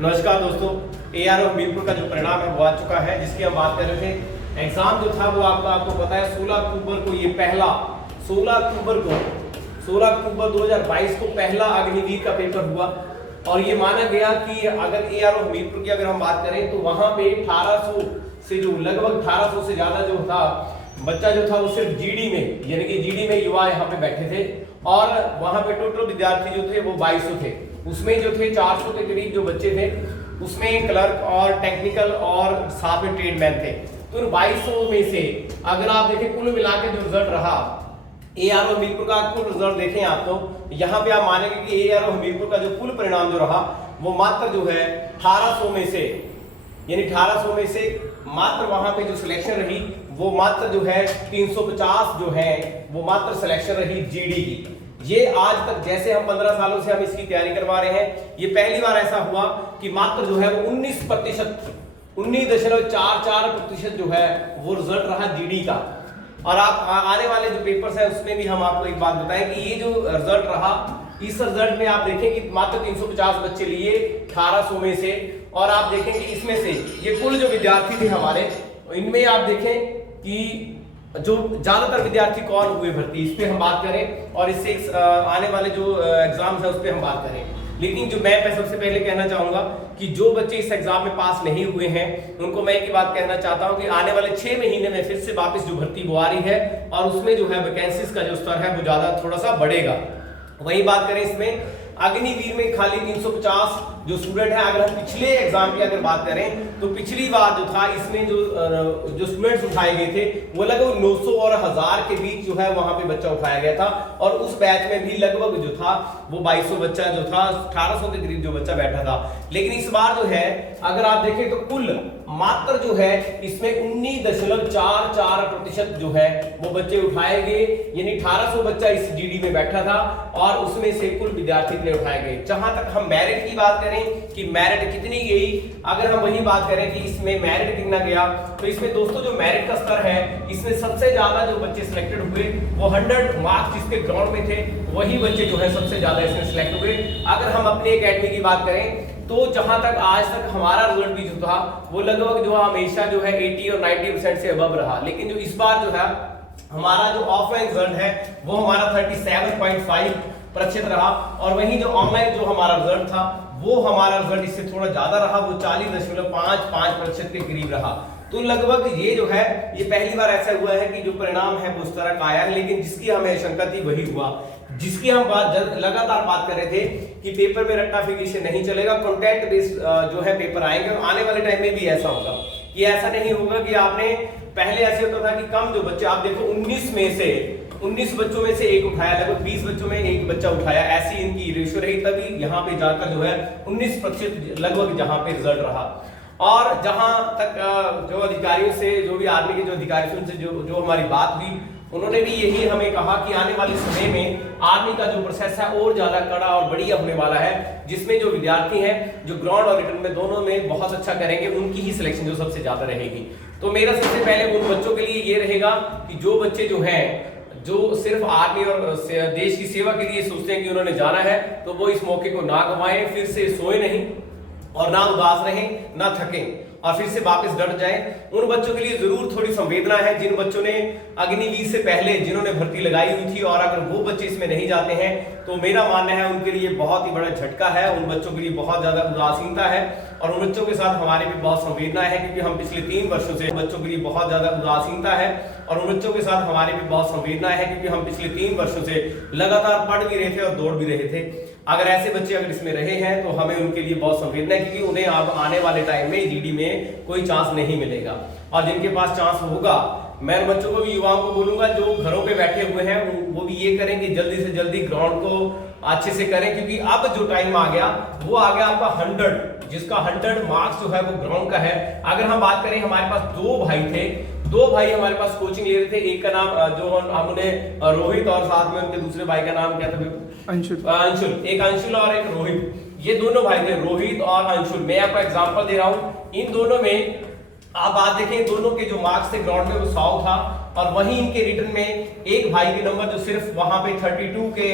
नमस्कार दोस्तों, ARO हमीरपुर का जो परिणाम है वो आ चुका है, जिसकी हम बात कर रहे थे। एग्जाम जो था वो आपको पता है 16 अक्टूबर को, ये पहला 16 अक्टूबर 2022 को पहला अग्निवीर का पेपर हुआ। और ये माना गया कि अगर ARO हमीरपुर की अगर हम बात करें तो वहां पे 1800 से जो लगभग 1800 से ज्यादा जो था बच्चा जो था वो सिर्फ GD में, यानी कि GD में युवा यहाँ पे बैठे थे। और वहां पे टोटल विद्यार्थी जो थे वो 2200 थे। उसमें जो थे 400 के करीब जो बच्चे थे उसमें क्लर्क और टेक्निकल और साथ में ट्रेडमैन थे। तो इन 2200 में से अगर आप देखें कुल मिला के जो रिजल्ट रहा ARO हमीरपुर का कुल रिजल्ट देखें आप, तो यहाँ पे आप मानेंगे कि ARO हमीरपुर का जो कुल परिणाम जो रहा वो मात्र जो है 1800 में से, यानी 1800 में से मात्र वहां पे जो सिलेक्शन रही वो मात्र जो है 350 जो है वो मात्र सिलेक्शन रही GD की। ये आज तक, जैसे हम 15 सालों से हम इसकी तैयारी करवा रहे हैं, ये पहली बार ऐसा हुआ कि मात्र जो है वो 19.44% जो है वो रिजल्ट रहा GD का। और आप आने वाले जो पेपर्स हैं उसमें भी हम आपको एक बात बताएं कि ये जो रिजल्ट रहा, इस रिजल्ट में आप देखें कि मात्र 350 बच्चे लिए 1800 में से। और आप देखें कि इसमें से ये कुल जो विद्यार्थी थे हमारे, इनमें आप देखें कि जो ज्यादातर विद्यार्थी कौन हुए भर्ती, इस पे हम बात करें और इससे आने वाले जो एग्जाम्स है उस पे हम बात करें। लेकिन जो मैं सबसे पहले कहना चाहूंगा कि जो बच्चे इस एग्जाम में पास नहीं हुए हैं उनको मैं एक बात कहना चाहता हूं कि आने वाले 6 महीने में फिर से वापस जो भर्ती वो आ रही है और उसमें जो है वैकेंसीज का जो स्तर है वो ज्यादा थोड़ा सा बढ़ेगा। वही बात करें इसमें अग्निवीर में खाली 350 जो स्टूडेंट है। अगर हम पिछले एग्जाम की अगर बात करें तो पिछली बार जो था इसमें जो स्टूडेंट्स उठाए गए थे वो लगभग 900 और 1000 के बीच जो है वहां पे बच्चा उठाया गया था। और उस बैच में भी लगभग जो था वो 2200 बच्चा जो था, 1800 के करीब जो बच्चा बैठा था। लेकिन इस बार जो है अगर आप देखें तो कुल मात्र जो है इसमें 19.44% जो है वो बच्चे उठाए गए, यानी 1800 बच्चा इस GD में बैठा था और उसमें से कुल विद्यार्थी कितने उठाए गए। जहां तक हम मेरिट की बात करें कि मेरिट कितनी गई, अगर हम वही बात करें कि इसमें मेरिट कितना गया, तो इसमें दोस्तों जो मेरिट का स्तर है इसमें सबसे ज्यादा जो बच्चे सिलेक्टेड हुए वो 100 मार्क्स जिसके ग्राउंड में थे वही बच्चे जो है सबसे ज्यादा इसमें सिलेक्ट हुए। अगर हम अपनी एकेडमी की बात करें तो जहां तक आज तक हमारा रिजल्ट भी जो था वो लगभग जो हमेशा जो है 80 और 90% से अबव रहा। लेकिन जो इस बार जो है हमारा जो ऑफलाइन रिजल्ट है वो हमारा 37.5% रहा। और वहीं जो ऑनलाइन जो हमारा रिजल्ट था वो हमारा रिजल्ट इससे थोड़ा ज्यादा रहा, वो 40.55% के करीब रहा। तो लगभग ये जो है ये पहली बार ऐसा हुआ है कि जो परिणाम है वो उस तरह का आया है। लेकिन जिसकी हमें आशंका थी वही हुआ, जिसकी हम लगातार बात कर रहे थे कि पेपर में रट्टाफिकेशन नहीं चलेगा, कंटेंट बेस्ड जो है पेपर आएंगे। और आने वाले टाइम में भी ऐसा होगा, ये ऐसा नहीं होगा कि आपने पहले ऐसे होता था कि कम जो बच्चे, आप देखो 19 बच्चों में से एक उठाया, लगभग 20 बच्चों में एक बच्चा उठाया, ऐसी इनकी रेशियो रही। तभी यहाँ पे जाकर जो है 19% लगभग जहाँ पे रिजल्ट रहा। और जहां तक जो अधिकारियों से, जो भी आर्मी के जो अधिकारियों से जो हमारी बात हुई, उन्होंने भी यही हमें कहा कि आने वाले समय में आर्मी का जो प्रोसेस है और ज्यादा कड़ा और बढ़िया होने वाला है, जिसमें जो विद्यार्थी हैं जो ग्राउंड और रिटर्न में दोनों में बहुत अच्छा करेंगे उनकी ही सिलेक्शन जो सबसे ज्यादा रहेगी। तो मेरा सबसे पहले उन बच्चों के लिए ये रहेगा कि जो बच्चे जो हैं जो सिर्फ आर्मी और देश की सेवा के लिए सोचते हैं कि उन्होंने जाना है, तो वो इस मौके को ना गंवाएं, फिर से सोए नहीं और ना उदास रहें, ना थकें और फिर से वापस डट जाएं। उन बच्चों के लिए जरूर थोड़ी संवेदना है जिन बच्चों ने अग्निवीर से पहले जिन्होंने भर्ती लगाई हुई थी, और अगर वो बच्चे इसमें नहीं जाते हैं तो मेरा मानना है उनके लिए बहुत ही बड़ा झटका है, उन बच्चों के लिए बहुत ज्यादा उदासीनता है। और उन बच्चों के साथ हमारे भी बहुत संवेदना है, क्योंकि हम पिछले 3 वर्षों से बच्चों के लिए बहुत ज्यादा उदासीनता है। और उन बच्चों के साथ हमारे भी बहुत संवेदना है, क्योंकि हम पिछले 3 वर्षों से लगातार पढ़ भी रहे थे और दौड़ भी रहे थे। अगर ऐसे बच्चे अगर इसमें रहे हैं तो हमें उनके लिए बहुत संवेदना है, क्योंकि उन्हें अब आने वाले टाइम में GD में कोई चांस नहीं मिलेगा। और जिनके पास चांस होगा, मैं बच्चों को भी, युवाओं को बोलूंगा जो घरों पे बैठे हुए हैं वो भी ये करें कि जल्दी से जल्दी ग्राउंड को अच्छे से करें, क्योंकि अब जो टाइम आ गया वो आ गया आपका 100, जिसका 100 मार्क्स जो है वो ग्राउंड का है। अगर हम बात करें, हमारे पास 2 भाई थे, 2 भाई हमारे पास कोचिंग ले रहे थे। एक का नाम जो हम उन्हें रोहित, और साथ में उनके दूसरे भाई का नाम क्या था? अंशुल। एक अंशुल और एक रोहित, ये दोनों भाई थे, रोहित और अंशुल। मैं आपको एग्जांपल दे रहा हूं, इन दोनों में आप बात देखें, दोनों के जो मार्क्स थे ग्राउंड में वो 100 था। और वहीं इनके रिटर्न में एक भाई के नंबर जो सिर्फ वहां पे 32 के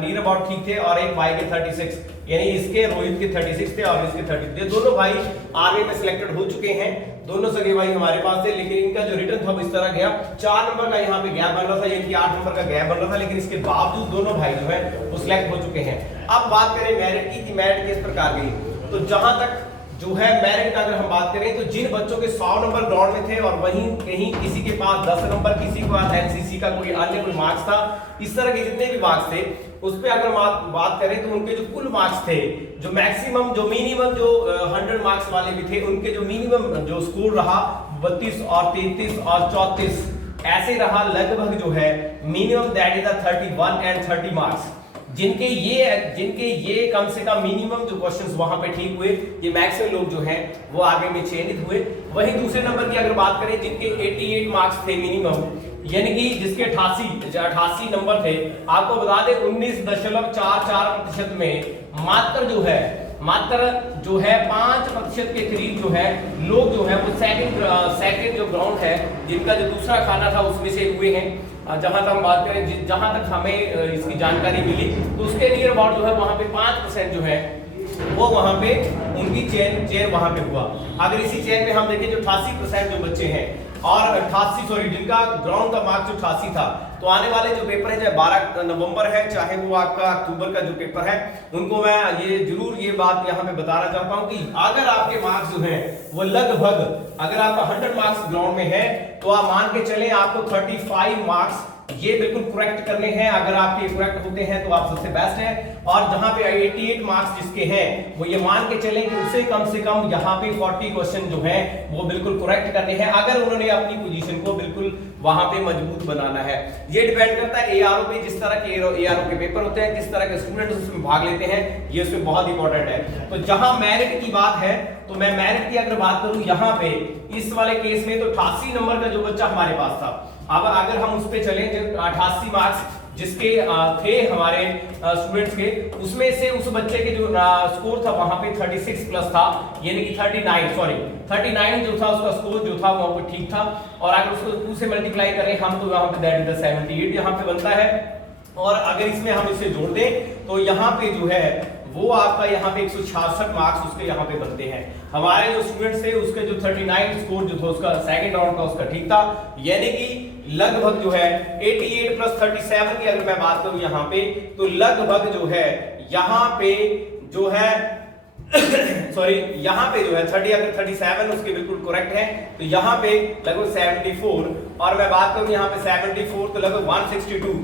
नियर अबाउट ठीक थे, और एक भाई के 36। यानी इसके रोहित के 36 थे और इसके 30 थे। दोनों भाई आर्मी में सिलेक्टेड हो चुके हैं, दोनों सगे भाई हमारे पास थे, लेकिन इनका जो रिटर्न था वो इस तरह गया। 4 नंबर का यहाँ पे गैप बन रहा था, यानी 8 नंबर का गैप बन रहा था, लेकिन इसके बावजूद दोनों भाई जो है वो सिलेक्ट हो चुके हैं। अब बात करें मेरिट की कि मेरिट किस प्रकार गई, तो जहां तक जो है मेरिट का अगर हम बात करें तो जिन बच्चों के 100 नंबर ग्राउंड में थे और वहीं कहीं किसी के पास 10 नंबर, किसी के पास एनसीसी का कोई अन्य कोई मार्क्स था, इस तरह के जितने भी मार्क्स थे उस पे अगर बात करें तो उनके जो कुल मार्क्स थे, जो मैक्सिमम जो मिनिमम जो 100 मार्क्स वाले भी थे, उनके जो मिनिमम जो स्कोर रहा 32 और 33 और 34 ऐसे रहा, लगभग जो है minimum that is 31 and 30 marks. जिनके ये कम से कम मिनिमम जो क्वेश्चंस वहां पे ठीक हुए, ये मैक्सिमम लोग जो हैं वो आगे में चयनित हुए। वहीं दूसरे नंबर की अगर बात करें जिनके 88 मार्क्स थे मिनिमम, यानी कि जिसके 88 नंबर थे, आपको बता दें 19.44% में मात्र जो है 5% के करीब जो है लोग जो है वो सेकंड जो ग्राउंड है, जिनका जो दूसरा खाना था उसमें से हुए हैं। जहां तक हम बात करें, जहां तक हमें इसकी जानकारी मिली तो उसके नियर अबाउट जो है वहां पे 5% जो है वो वहां पे उनकी चयन वहां पे हुआ। अगर इसी चयन में हम देखें जो 88% जो बच्चे हैं और 88 जिनका ग्राउंड का मार्क्स जो 88 था, तो आने वाले जो पेपर है चाहे 12 नवंबर है चाहे वो आपका अक्टूबर का जो पेपर है, उनको मैं ये बात यहाँ पे बताना चाहता हूँ कि अगर आपके मार्क्स जो हैं वो लगभग, अगर आपका 100 मार्क्स ग्राउंड में है तो आप मान के चलें आपको 35 मार्क्स ये बिल्कुल करेक्ट करने हैं। अगर आपके करेक्ट होते हैं तो आप सबसे बेस्ट है, और जहां पे 88 मार्क्स जिसके हैं वो ये मान के चलें कि उसे कम से कम यहाँ पे 40 क्वेश्चन जो हैं वो बिल्कुल करेक्ट करने हैं, अगर उन्होंने अपनी पोजीशन को बिल्कुल वहां पे मजबूत बनाना है। ये डिपेंड करता है एआरओ पे, जिस तरह के एआरओ के पेपर होते हैं, जिस तरह के स्टूडेंट्स उसमें भाग लेते हैं, ये उसमें बहुत इंपॉर्टेंट है। तो जहां मेरिट की बात है तो मैं मेरिट की अगर बात करूं यहाँ पे इस वाले केस में, तो 88 नंबर का जो बच्चा हमारे पास था, अब अगर हम उस पे चलें जो 88 मार्क्स जिसके थे हमारे स्टूडेंट्स के, उसमें से उस बच्चे के जो स्कोर था वहां पे 36 प्लस था, यानी कि 39 जो था उसका स्कोर जो था वो ठीक था, और अगर उसको 2 से मल्टीप्लाई करें हम तो वहां पे दैट इज 78 यहाँ पे बनता है। और अगर इसमें हम इसे जोड़ दें तो यहाँ पे जो है वो आपका यहाँ पे 166 मार्क्स उसके यहाँ पे बनते हैं। हमारे जो स्टूडेंट्स थे उसके जो 39 स्कोर जो था उसका सेकंड राउंड का उसका ठीक था, यानी कि लगभग जो है 88 प्लस 37 की अगर मैं बात करूं यहाँ पे, तो लगभग जो है यहाँ पे जो है सॉरी यहाँ पे जो है 30, अगर 37 उसके बिल्कुल करेक्ट है तो यहाँ पे लगभग 74, और मैं बात करूं यहाँ पे 74 तो लगभग 162,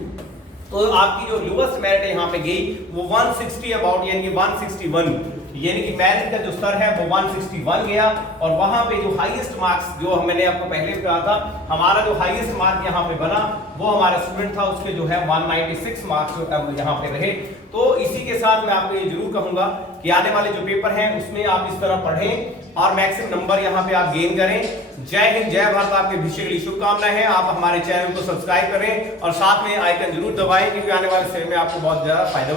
तो आपकी जो लोएस्ट मेरिट यहाँ पे गई वो 160 अबाउट, यानी कि 161, यानी कि मेरिट का जो स्तर है वो 161 गया। और वहां पे जो हाईएस्ट मार्क्स जो मैंने आपको पहले कहा था, हमारा जो हाईएस्ट मार्क यहाँ पे बना वो हमारा स्टूडेंट था, उसके जो है 196 मार्क्स यहाँ पे रहे। तो इसी के साथ मैं आपको ये जरूर कहूंगा कि आने वाले जो पेपर हैं उसमें आप इस तरह पढ़ें और मैक्सिमम नंबर यहाँ पे आप गेन करें। जय हिंद, जय भारत, आपके भविष्य के लिए शुभकामनाएं हैं। आप हमारे चैनल को सब्सक्राइब करें और साथ में आइकन जरूर दबाएं, क्योंकि आने वाले समय में आपको बहुत ज्यादा फायदा